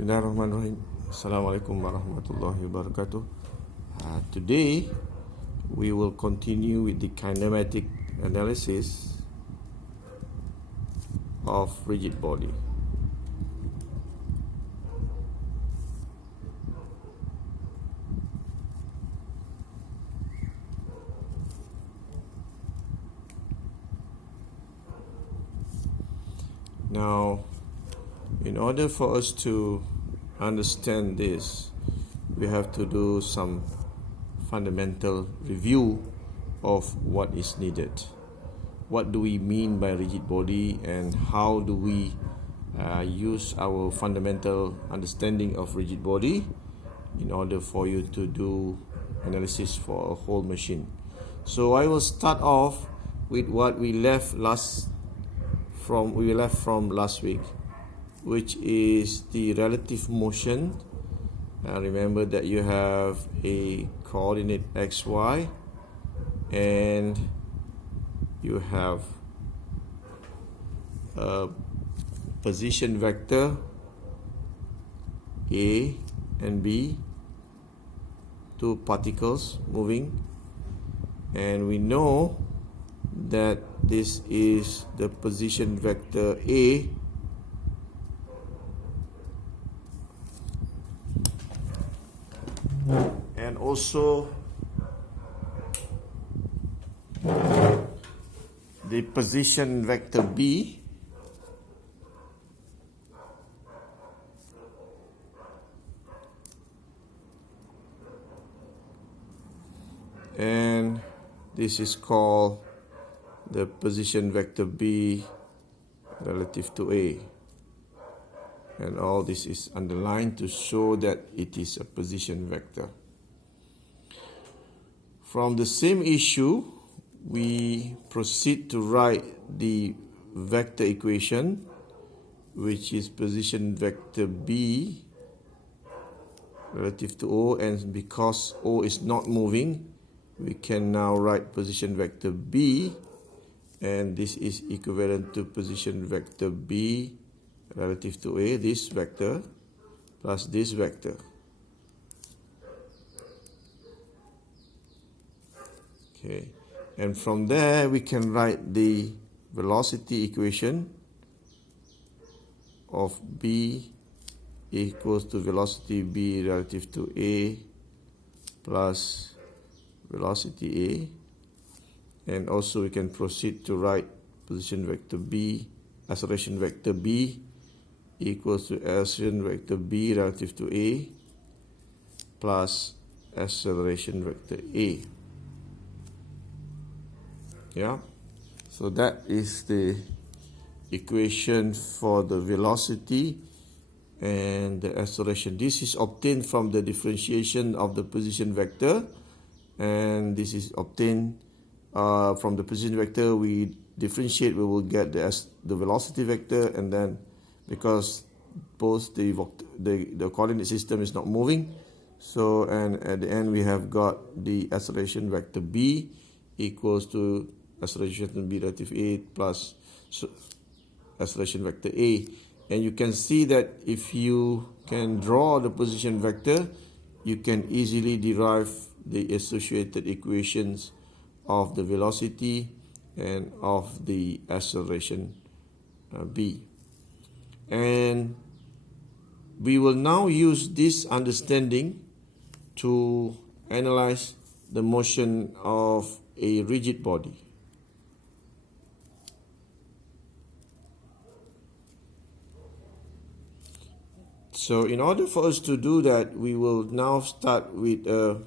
Bismillahirrahmanirrahim. Assalamualaikum warahmatullahi wabarakatuh. Today, we will continue with the kinematic analysis of rigid body. Now, in order for us to understand this, we have to do some fundamental review of what is needed. What do we mean by rigid body, and how do we use our fundamental understanding of rigid body in order for you to do analysis for a whole machine. So I will start off with what we left from last week, which is the relative motion. Remember that you have a coordinate xy and you have a position vector A and B, two particles moving, and we know that this is the position vector A and also the position vector B and this is called the position vector B relative to A, and all this is underlined to show that it is a position vector. From the same issue, we proceed to write the vector equation, which is position vector B relative to O, and because O is not moving, we can now write position vector B, and this is equivalent to position vector B relative to A, this vector plus this vector. Okay, and from there we can write the velocity equation of B equals to velocity B relative to A plus velocity A, and also we can proceed to write position vector B, acceleration vector B equals to acceleration vector B relative to A plus acceleration vector A. Yeah, so that is the equation for the velocity and the acceleration. This is obtained from the differentiation of the position vector, and this is obtained from the position vector. We differentiate, we will get the velocity vector, and then because both the coordinate system is not moving, so and at the end we have got the acceleration vector B equals to acceleration vector B relative A plus acceleration vector A. And you can see that if you can draw the position vector, you can easily derive the associated equations of the velocity and of the acceleration B. And we will now use this understanding to analyze the motion of a rigid body. So in order for us to do that, we will now start with a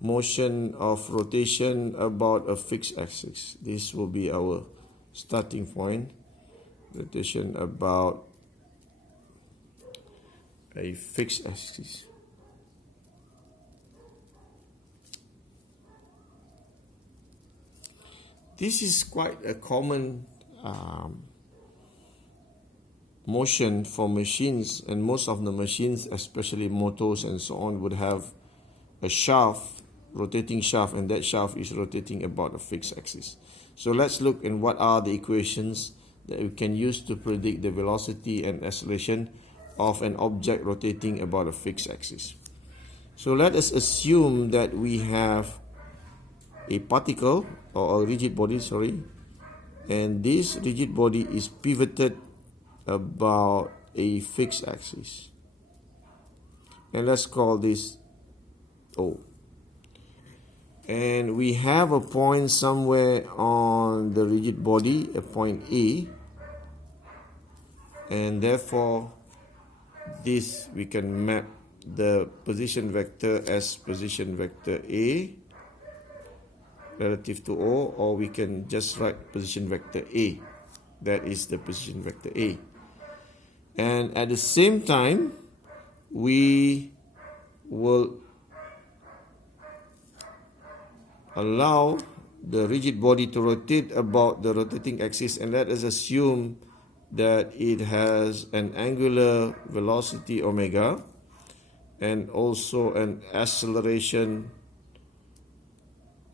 motion of rotation about a fixed axis. This will be our starting point. Rotation about a fixed axis. This is quite a common motion for machines, and most of the machines, especially motors and so on, would have a shaft, rotating shaft, and that shaft is rotating about a fixed axis. So let's look at what are the equations that we can use to predict the velocity and acceleration of an object rotating about a fixed axis. So let us assume that we have a particle or a rigid body, and this rigid body is pivoted about a fixed axis. And let's call this O. And we have a point somewhere on the rigid body, a point A, and therefore this we can map the position vector as position vector A relative to O, or we can just write position vector A. That is the position vector A. And at the same time, we will allow the rigid body to rotate about the rotating axis, and let us assume that it has an angular velocity omega and also an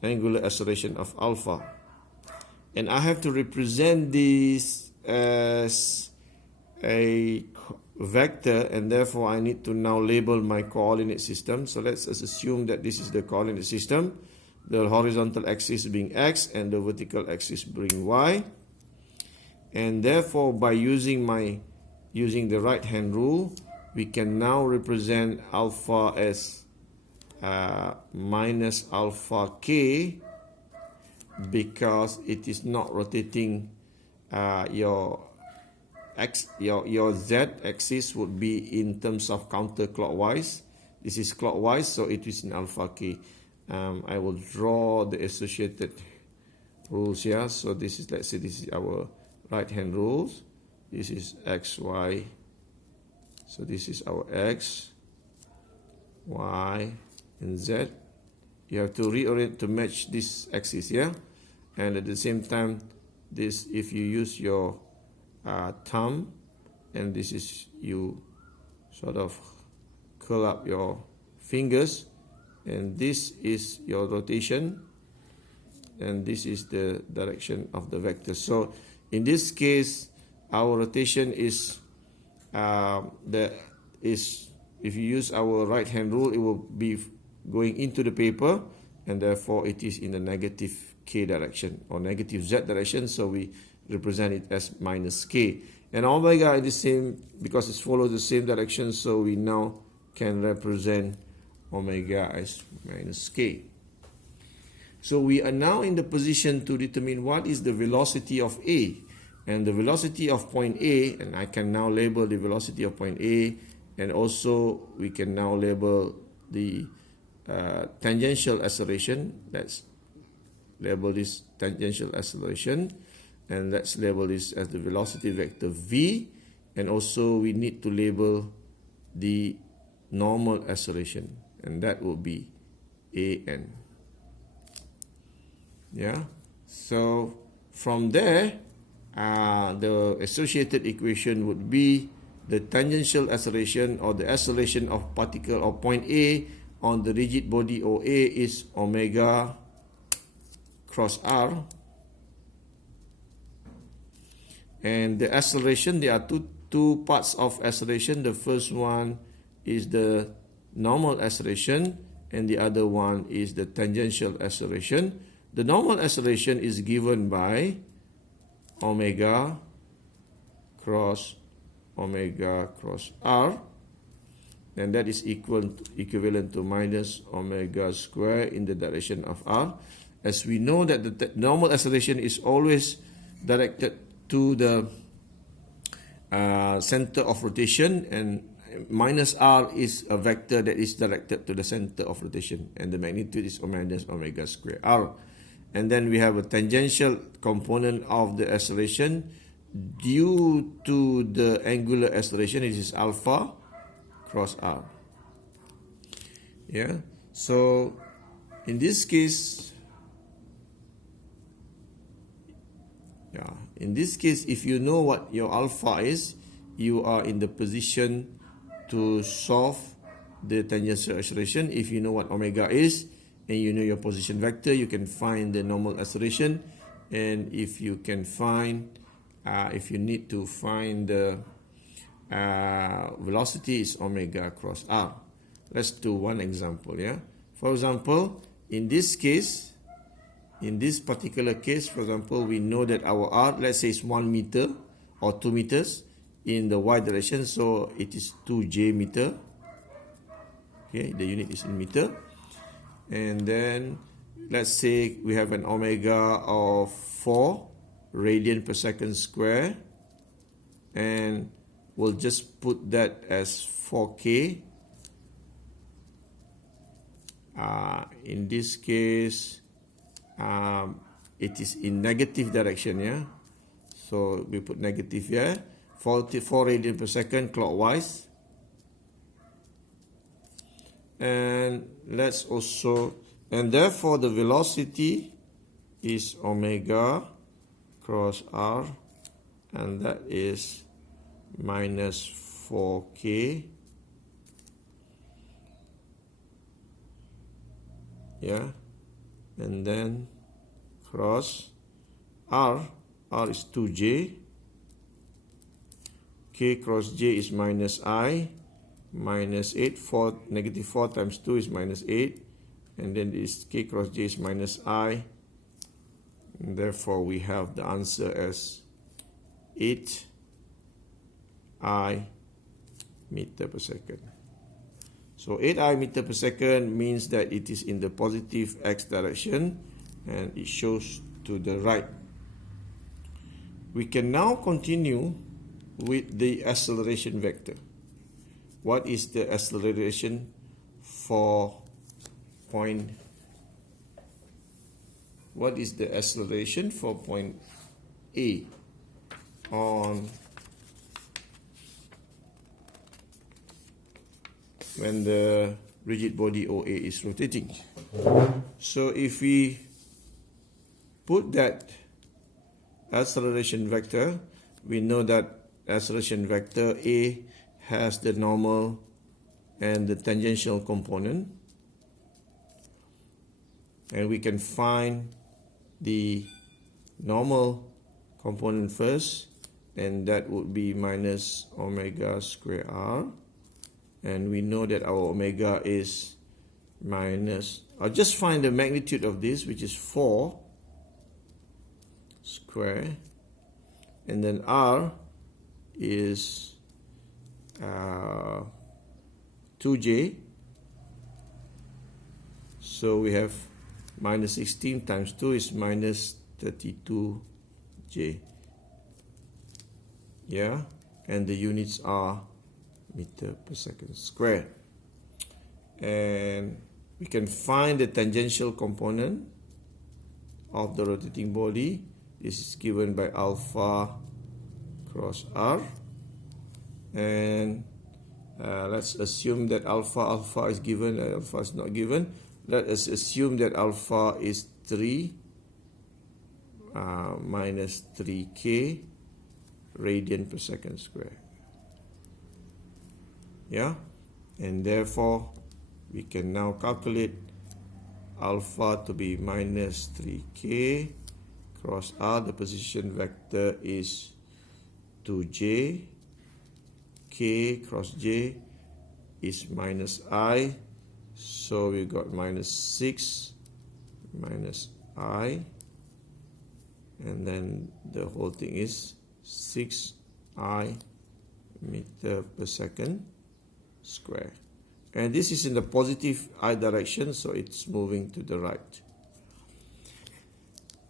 angular acceleration of alpha. And I have to represent this as a vector, and therefore I need to now label my coordinate system. So let's assume that this is the coordinate system, the horizontal axis being x and the vertical axis being y. And therefore, by using the right hand rule, we can now represent alpha as minus alpha k, because it is not rotating. Your z axis would be in terms of counterclockwise. This is clockwise, so it is in alpha k. I will draw the associated rules here. So this is, let's say this is our right hand rules. This is x, y. So this is our x, y, and z. You have to reorient to match this axis here. And at the same time, this, if you use your thumb, and this is, you sort of curl up your fingers, and this is your rotation, and this is the direction of the vector. So in this case, our rotation is if you use our right hand rule, it will be going into the paper, and therefore it is in the negative k direction or negative z direction. So we represent it as minus k, and omega is the same because it follows the same direction. So we now can represent omega as minus k. So we are now in the position to determine what is the velocity of A, and the velocity of point A, and I can now label the velocity of point A, and also we can now label the tangential acceleration. Let's label this tangential acceleration, and let's label this as the velocity vector v, and also we need to label the normal acceleration, and that will be an. Yeah, so from there, the associated equation would be the tangential acceleration, or the acceleration of particle or point A on the rigid body OA is omega cross r. And the acceleration, there are two parts of acceleration. The first one is the normal acceleration, and the other one is the tangential acceleration. The normal acceleration is given by omega cross r, and that is equivalent to minus omega square in the direction of r. As we know that the normal acceleration is always directed to the center of rotation, and minus r is a vector that is directed to the center of rotation, and the magnitude is minus omega square r. And then we have a tangential component of the acceleration due to the angular acceleration. It is alpha cross r. Yeah, so in this case, if you know what your alpha is, you are in the position to solve the tangential acceleration. If you know what omega is, and you know your position vector, you can find the normal acceleration. And if you can find, if you need to find the velocity is omega cross r. Let's do one example. Yeah. For example, in this case, in this particular case, for example, we know that our r, let's say, is 1 meter or 2 meters in the y direction, so it is 2j meter. Okay, the unit is in meter. And then let's say we have an omega of 4 radian per second square, and we'll just put that as 4k. In this case, it is in negative direction, yeah. So we put negative here. 4 radian per second clockwise. And let's also, and therefore the velocity is omega cross r, and that is minus 4k. Yeah, and then cross r is 2j, k cross j is minus I, minus 8, negative 4 times 2 is minus 8, and then this k cross j is minus I, and therefore we have the answer as 8I meter per second. So 8I meter per second means that it is in the positive x direction, and it shows to the right. We can now continue with the acceleration vector. What is the acceleration for point? What is the acceleration for point A on when the rigid body OA is rotating? So if we put that acceleration vector, we know that acceleration vector A has the normal and the tangential component, and we can find the normal component first, and that would be minus omega square r, and we know that our omega is minus, I'll just find the magnitude of this, which is 4 square, and then r is 2j, so we have minus 16 times 2 is minus 32j. Yeah, and the units are meter per second square. And we can find the tangential component of the rotating body. This is given by alpha cross r, and let's assume that alpha is given, alpha is not given. Let us assume that alpha is 3 minus 3k radian per second square. Yeah, and therefore we can now calculate alpha to be minus 3k cross r. The position vector is 2j, k cross j is minus I, so we got minus 6 minus I, and then the whole thing is 6I meter per second square. And this is in the positive I direction, so it's moving to the right.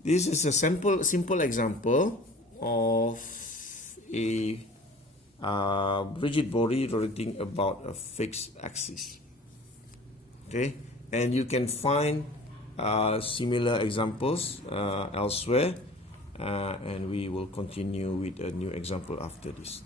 This is a simple example of a rigid body rotating about a fixed axis. Okay, and you can find similar examples elsewhere, and we will continue with a new example after this.